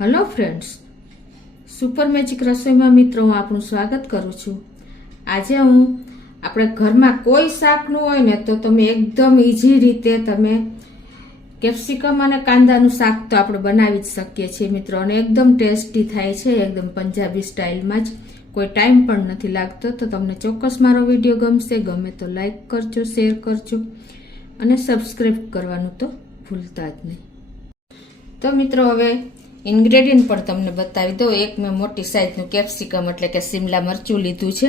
Hello friends, super magic રસોઈમાં મિત્રો હું આપનું સ્વાગત કરું છું। આજે હું આપણે ઘરમાં કોઈ શાક ન હોય ને તો તમે એકદમ ઈઝી રીતે તમે કેપ્સિકમ અને કાંદાનું શાક તો આપણે બનાવી જ શકીએ છીએ મિત્રો, અને એકદમ ટેસ્ટી થાય છે, એકદમ પંજાબી સ્ટાઇલમાં જ, કોઈ ટાઈમ પણ નથી લાગતો। તો તમને ચોક્કસ મારો વિડીયો ગમશે, ગમે તો લાઈક કરજો, શેર કરજો અને સબસ્ક્રાઈબ કરવાનું તો ભૂલતા જ નહીં। તો મિત્રો હવે ઇન્ગ્રેડિયન્ટ પણ તમને બતાવી દઉં। એક મેં મોટી સાઈઝનું કેપ્સિકમ એટલે કે શિમલા મરચું લીધું છે,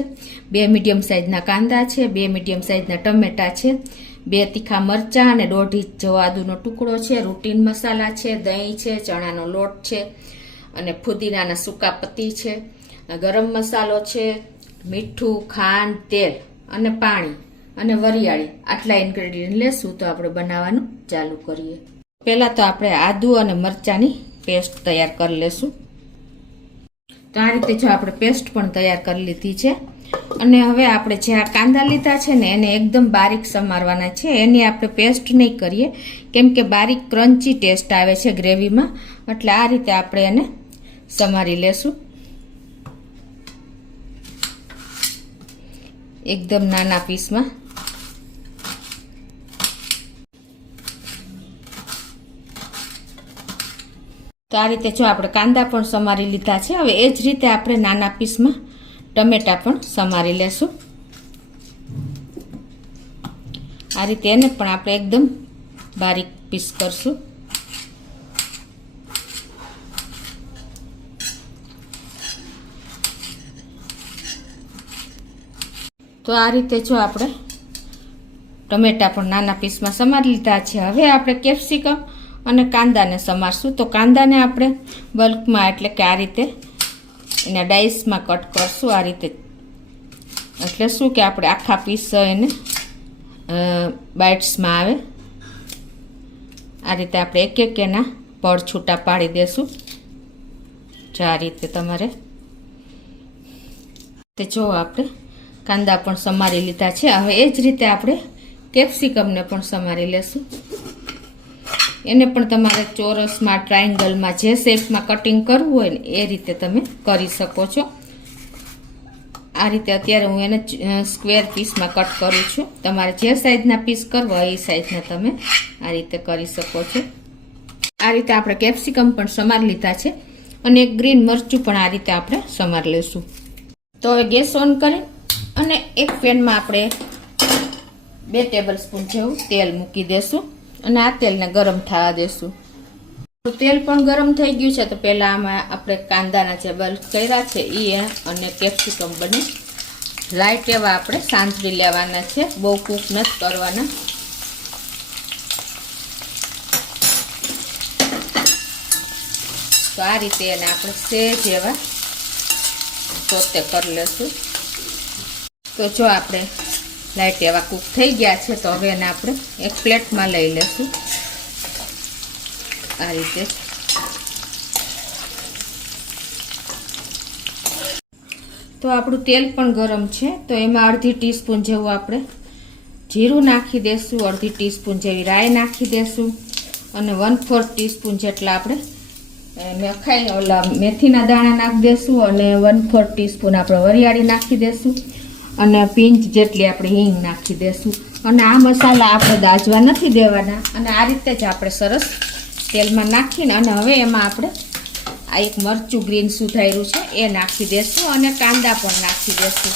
2 મીડિયમ સાઈઝના કાંદા છે, 2 મીડિયમ સાઈઝના ટમેટા છે, 2 તીખા મરચાં અને 1.5 ઇંચ જેવો આદુનો ટુકડો છે, રૂટીન મસાલા છે, દહીં છે, ચણાનો લોટ છે અને ફુદીનાના સૂકા પત્તી છે, ગરમ મસાલો છે, મીઠું, ખાંડ, તેલ અને પાણી અને વરિયાળી, આટલા ઇન્ગ્રેડિયન્ટ લેશું તો આપણે બનાવવાનું ચાલુ કરીએ। પહેલા તો આપણે આદુ અને મરચાંની પેસ્ટ તૈયાર કરી લેશું। તો આ રીતે જો આપણે પેસ્ટ પણ તૈયાર કરી લીધી છે, અને હવે આપણે જે આ કાંદા લીધા છે ને એને એકદમ બારીક સમારવાના છે। એની આપણે પેસ્ટ નહીં કરીએ કેમ કે બારીક ક્રન્ચી ટેસ્ટ આવે છે ગ્રેવીમાં, એટલે આ રીતે આપણે એને સમારી લેશું એકદમ નાના પીસમાં। તો આ રીતે જો આપણે કાંદા પણ સમારી લીધા છે। હવે એ જ રીતે આપણે નાના પીસમાં ટમેટા પણ સમારી લેશું। આ રીતે એને પણ આપણે એકદમ બારીક પીસ કરશું। તો આ રીતે જો આપણે ટમેટા પણ નાના પીસમાં સમારી લીધા છે। હવે આપણે કેપ્સિકમ અને કાંદાને સમારશું। તો કાંદાને આપણે બલ્કમાં એટલે કે આ રીતે એના ડાઈસમાં કટ કરશું આ રીતે, એટલે શું કે આપણે આખા પીસ એને બાઇટ્સમાં આવે। આ રીતે આપણે એક એક એના પડ છૂટા પાડી દેશું। જો આ રીતે તમારે તે જો આપણે કાંદા પણ સમારી લીધા છે। હવે એ જ રીતે આપણે કેપ્સિકમને પણ સમારી લેશું। એને પણ તમારે ચોરસમાં, ટ્રાયંગલમાં, જે શેપમાં કટિંગ કરવું હોય ને એ રીતે તમે કરી શકો છો। આ રીતે અત્યારે હું એને સ્ક્વેર પીસમાં કટ કરું છું। તમારે જે સાઈઝના પીસ કરવા એ સાઈઝના તમે આ રીતે કરી શકો છો। આ રીતે આપણે કેપ્સિકમ પણ સમારી લીધા છે, અને એક ગ્રીન મરચું પણ આ રીતે આપણે સમારી લઈશું। તો હવે ગેસ ઓન કરી અને એક પેનમાં આપણે 2 ટેબલ સ્પૂન જેવું તેલ મૂકી દેશું અને આ તેલને ગરમ થવા દેશું। તો તેલ પણ ગરમ થઈ ગયું છે, તો પહેલાં આમાં આપણે કાંદાના જે બલ્ક કર્યા છે એ અને કેપ્સિકમ બને લાઈટ એવા આપણે સાંતળી લેવાના છે, બહુ કૂક નથી કરવાના। તો આ રીતે એને આપણે સેજ એવા સોતે કરી લેશું। તો જો આપણે લાઈટ એવા કૂક થઈ ગયા છે, તો હવે એને આપણે એક પ્લેટમાં લઈ લેશું આ રીતે। તો આપણું તેલ પણ ગરમ છે, તો એમાં અડધી ટીસ્પૂન જેવું આપણે જીરું નાખી દેશું, અડધી ટીસ્પૂન જેવી રાઈ નાખી દેશું, અને 1/4 ટીસ્પૂન જેટલા આપણે મેથીના દાણા નાખી દેશું, અને 1/4 ટીસ્પૂન આપણે વરિયાળી નાખી દેશું, અને પિંચ જેટલી આપણે હિંગ નાખી દેશું। અને આ મસાલા આપણે દાજવા નથી દેવાના, અને આ રીતે જ આપણે સરસ તેલમાં નાખીને અને હવે એમાં આપણે આ એક મરચું ગ્રીન સુધાર્યું છે એ નાખી દેશું, અને કાંદા પણ નાખી દેશું।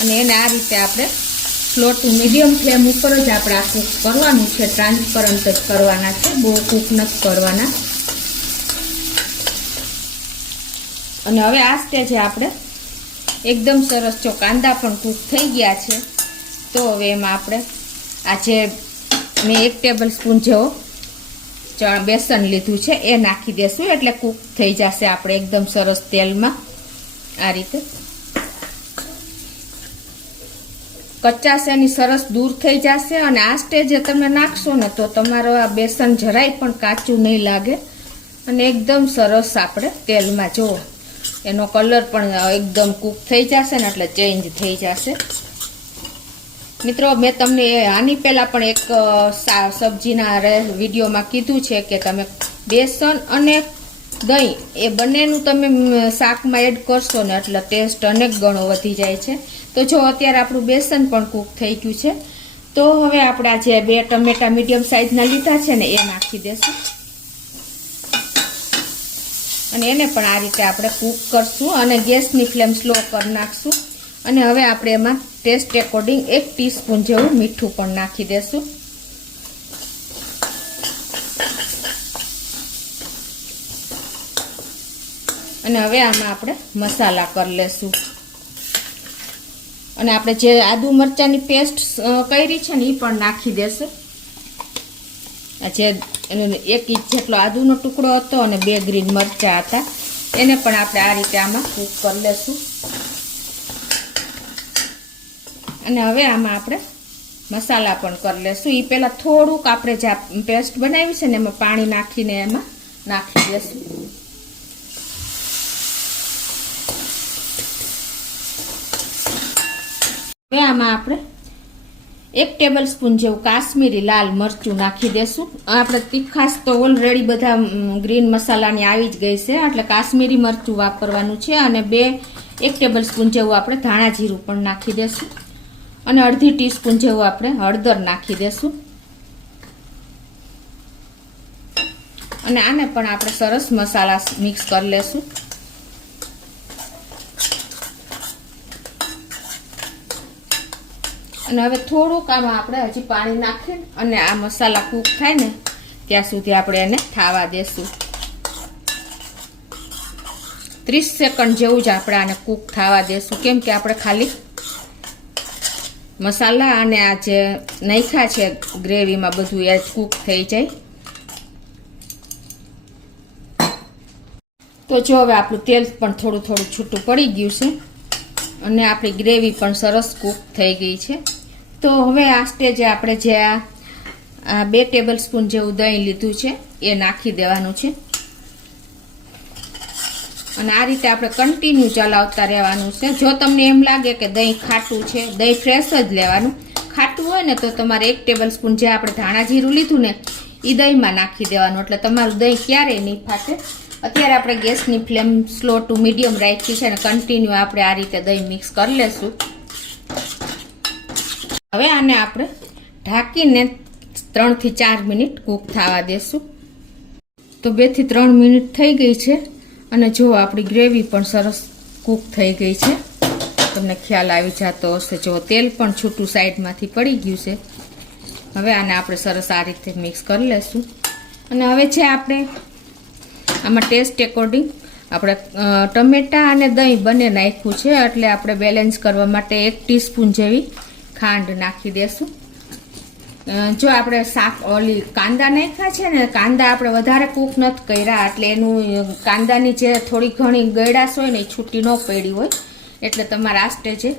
અને એને આ રીતે આપણે સ્લો ટુ મીડિયમ ફ્લેમ ઉપર જ આપણે આ કૂક કરવાનું છે, ટ્રાન્સપરન્ટ જ કરવાના છે, બહુ કૂક નથી કરવાના। અને હવે આ સ્ટેજે આપણે એકદમ સરસ જો કાંદા પણ કૂક થઈ ગયા છે, તો હવે એમાં આપણે આ જે મેં 1 ટેબલ સ્પૂન જેવો બેસન લીધું છે એ નાખી દેશું, એટલે કૂક થઈ જશે આપણે એકદમ સરસ તેલમાં આ રીતે। કચાશ એની સરસ દૂર થઈ જશે, અને આ સ્ટેજે તમે નાખશો ને તો તમારો આ બેસન જરાય પણ કાચું નહીં લાગે, અને એકદમ સરસ આપણે તેલમાં જુઓ એનો કલર પણ એકદમ કૂક થઈ જશે ને એટલે ચેન્જ થઈ જશે। મિત્રો મેં તમને આની પહેલાં પણ એક સબ્જીના વિડીયોમાં કીધું છે કે તમે બેસન અને દહીં એ બંનેનું તમે શાકમાં એડ કરશો ને એટલે ટેસ્ટ અનેક ગણો વધી જાય છે. તો જો અત્યારે આપણું બેસન પણ કૂક થઈ ગયું છે. તો હવે આપણા જે 2 ટમેટા મીડિયમ સાઇઝના લીધા છે ને એ નાખી દેશું અને એને પણ આ રીતે આપણે કૂક કરશું અને ગેસની ફ્લેમ સ્લો કરી નાખશું. અને હવે આપણે એમાં ટેસ્ટ એકોર્ડિંગ 1 ટીસ્પૂન જેવું મીઠું પણ નાખી દેશું. અને હવે આમાં આપણે મસાલા કરી લેશું અને આપણે જે આદુ મરચાંની પેસ્ટ કરી છે ને એ પણ નાખી દેશું. જે 1 ઇંચ જેટલો આદુનો ટુકડો હતો અને 2 ગ્રીન મરચાં હતા એને પણ આપણે આ રીતે આમાં કૂક કરી લેશું. અને હવે આમાં આપણે મસાલા પણ કરી લેશું. એ પહેલાં થોડુંક આપણે જે પેસ્ટ બનાવી છે ને એમાં પાણી નાખીને એમાં નાખી દેશું. હવે આમાં આપણે 1 ટેબલ સ્પૂન જેવું કાશ્મીરી લાલ મરચું નાખી દેશું. આપણે તીખાશ તો ઓલરેડી બધા ગ્રીન મસાલાની આવી જ ગઈ છે એટલે કાશ્મીરી મરચું વાપરવાનું છે. અને 1 ટેબલ સ્પૂન જેવું આપણે ધાણા જીરું પણ નાખી દેશું અને અડધી ટીસ્પૂન જેવું આપણે હળદર નાખી દેશું. અને આને પણ આપણે સરસ મસાલા મિક્સ કરી લેશું. અને હવે થોડુંક આમાં આપણે હજી પાણી નાખીને અને આ મસાલા કૂક થાય ને ત્યાં સુધી આપણે એને થાવા દેશું. 30 સેકન્ડ જેવું જ આપણે આને કૂક થવા દેશું કેમ કે આપણે ખાલી મસાલા અને આ જે નાખ્યા છે ગ્રેવીમાં બધું એ કૂક થઈ જાય. તો જો હવે આપણું તેલ પણ થોડું થોડું છૂટું પડી ગયું છે અને આપણી ગ્રેવી પણ સરસ કૂક થઈ ગઈ છે. તો હવે આ સ્ટેજે આપણે જે આ 2 ટેબલ સ્પૂન જેવું દહીં લીધું છે એ નાખી દેવાનું છે અને આ રીતે આપણે કન્ટિન્યુ ચલાવતા રહેવાનું છે. જો તમને એમ લાગે કે દહીં ખાટું છે, દહીં ફ્રેશ જ લેવાનું. ખાટું હોય ને તો તમારે 1 ટેબલ સ્પૂન જે આપણે ધાણા જીરું લીધું ને એ દહીંમાં નાખી દેવાનું એટલે તમારું દહીં ક્યારેય નહીં ફાટે. અત્યારે આપણે ગેસની ફ્લેમ સ્લો ટુ મીડિયમ રાખી છે અને કન્ટિન્યુ આપણે આ રીતે દહીં મિક્સ કરી લેશું. હવે આને આપણે ઢાંકીને 3 થી 4 મિનિટ કૂક થવા દેશું. તો 2 થી 3 મિનિટ થઈ ગઈ છે અને જો આપણી ગ્રેવી પણ સરસ કૂક થઈ ગઈ છે. તમને ખ્યાલ આવી જતો હશે. જો તેલ પણ છૂટું સાઈડમાંથી પડી ગયું છે. હવે આને આપણે સરસ આ રીતે મિક્સ કરી લેશું. અને હવે જે આપણે આમાં ટેસ્ટ એકોર્ડિંગ આપણે ટમેટા અને દહીં બંને નાખ્યું છે એટલે આપણે બેલેન્સ કરવા માટે 1 ટીસ્પૂન જેવી ખાંડ નાખી દેશું. જો આપણે ઓલી કાંદા નાખ્યા છે ને કાંદા આપણે વધારે કૂક નથી કર્યા એટલે એનું કાંદાની જે થોડી ઘણી ગળાશ હોય ને એ છૂટી ન પડી હોય એટલે તમારે આ સ્ટેજે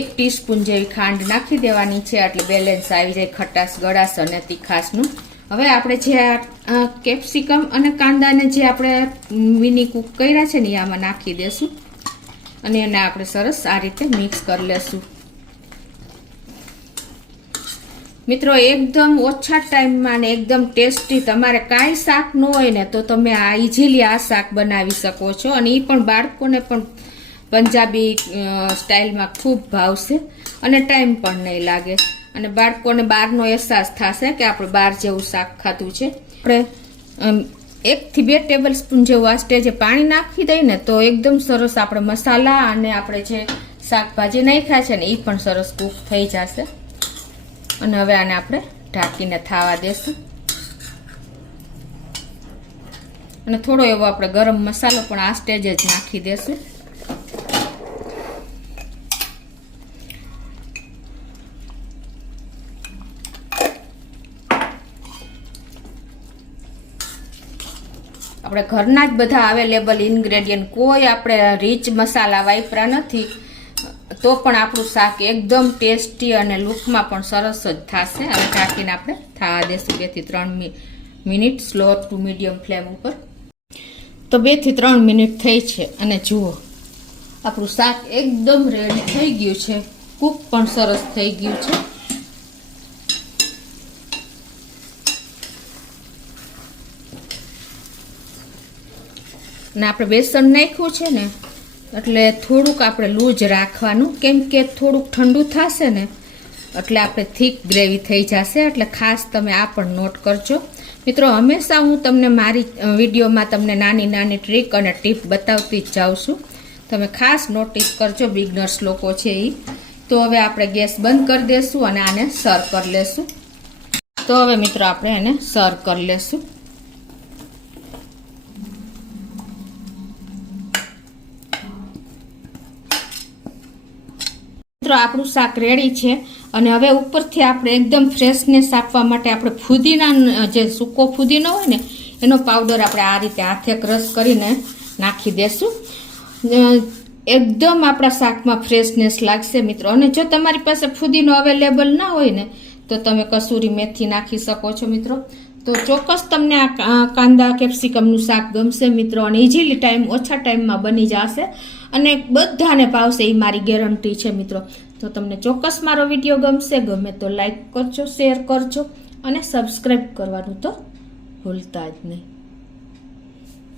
1 ટીસ્પૂન જેવી ખાંડ નાખી દેવાની છે એટલે બેલેન્સ આવી જાય ખટાશ ગળાશ અને તીખાશનું. હવે આપણે જે કેપ્સિકમ અને કાંદાને જે આપણે મિની કૂક કર્યા છે ને એ આમાં નાખી દેશું અને એને આપણે સરસ આ રીતે મિક્સ કરી લેશું. મિત્રો એકદમ ઓછા ટાઈમમાં ને એકદમ ટેસ્ટી તમારે કાંઈ શાક ન હોય ને તો તમે આ ઇઝીલી આ શાક બનાવી શકો છો અને એ પણ બાળકોને પણ પંજાબી સ્ટાઇલમાં ખૂબ ભાવશે અને ટાઈમ પણ નહીં લાગે અને બાળકોને બહારનો અહેસાસ થશે કે આપણે બહાર જેવું શાક ખાધું છે. આપણે 1 થી 2 ટેબલ સ્પૂન જેવું આ સ્ટેજે પાણી નાખી દઈએ ને તો એકદમ સરસ આપણે મસાલા અને આપણે જે શાકભાજી નાખ્યા છે ને એ પણ સરસ કૂક થઈ જશે. અને હવે આને આપણે ઢાંકીને થાવા દેશું અને થોડો એવો આપણે ગરમ મસાલો પણ આ સ્ટેજે જ નાખી દેશું. આપણે ઘરના જ બધા અવેલેબલ ઇન્ગ્રેડિયન્ટ કોઈ આપણે રીચ મસાલા વાપર્યા નથી તો પણ આપણું શાક એકદમ ટેસ્ટી અને લુકમાં પણ સરસ જ થશે. હવે ઢાંકીને આપણે થવા દેશું 2 થી 3 minute slow to medium flame ઉપર. તો 2 થી 3 મિનિટ થઈ છે અને જુઓ આપણું શાક એકદમ રેડી થઈ ગયું છે કૂક પણ સરસ થઈ ગયું છે. ને આપણે બેસન નાખ્યું છે ને એટલે થોડુંક આપણે લૂજ રાખવાનું, કેમ કે થોડુંક ઠંડુ થશે ને એટલે આપણે થીક ગ્રેવી થઈ જશે. એટલે ખાસ તમે આ પણ નોટ કરજો મિત્રો. હંમેશા હું તમને મારી વિડીયોમાં તમને નાની નાની ટ્રીક અને ટીપ બતાવતી જ જાઉં છું. તમે ખાસ નોટિસ કરજો, બિગનર્સ લોકો છે એ. તો હવે આપણે ગેસ બંધ કરી દઈશું અને આને સર્વ કરી લેશું. તો હવે મિત્રો આપણે એને સર્વ કરી લેશું. મિત્રો આપણું શાક રેડી છે અને હવે ઉપરથી આપણે એકદમ ફ્રેશનેસ આપવા માટે આપણે ફુદીના, જે સૂકો ફુદીનો હોય ને એનો પાવડર આપણે આ રીતે હાથે ક્રશ કરીને નાખી દેશું. એકદમ આપણા શાકમાં ફ્રેશનેસ લાગશે મિત્રો. અને જો તમારી પાસે ફુદીનો અવેલેબલ ના હોય ને તો તમે કસૂરી મેથી નાખી શકો છો મિત્રો. તો ચોક્કસ તમને આ કાંદા કેપ્સિકમનું શાક ગમશે મિત્રો, અને ઇઝીલી ઓછા ટાઈમમાં બની જશે અને બધાને ભાવશે એ મારી ગેરંટી છે મિત્રો. તો તમને ચોક્કસ મારો વિડીયો ગમશે. ગમે તો લાઈક કરજો, શેર કરજો અને સબસ્ક્રાઈબ કરવાનું તો ભૂલતા જ નહીં.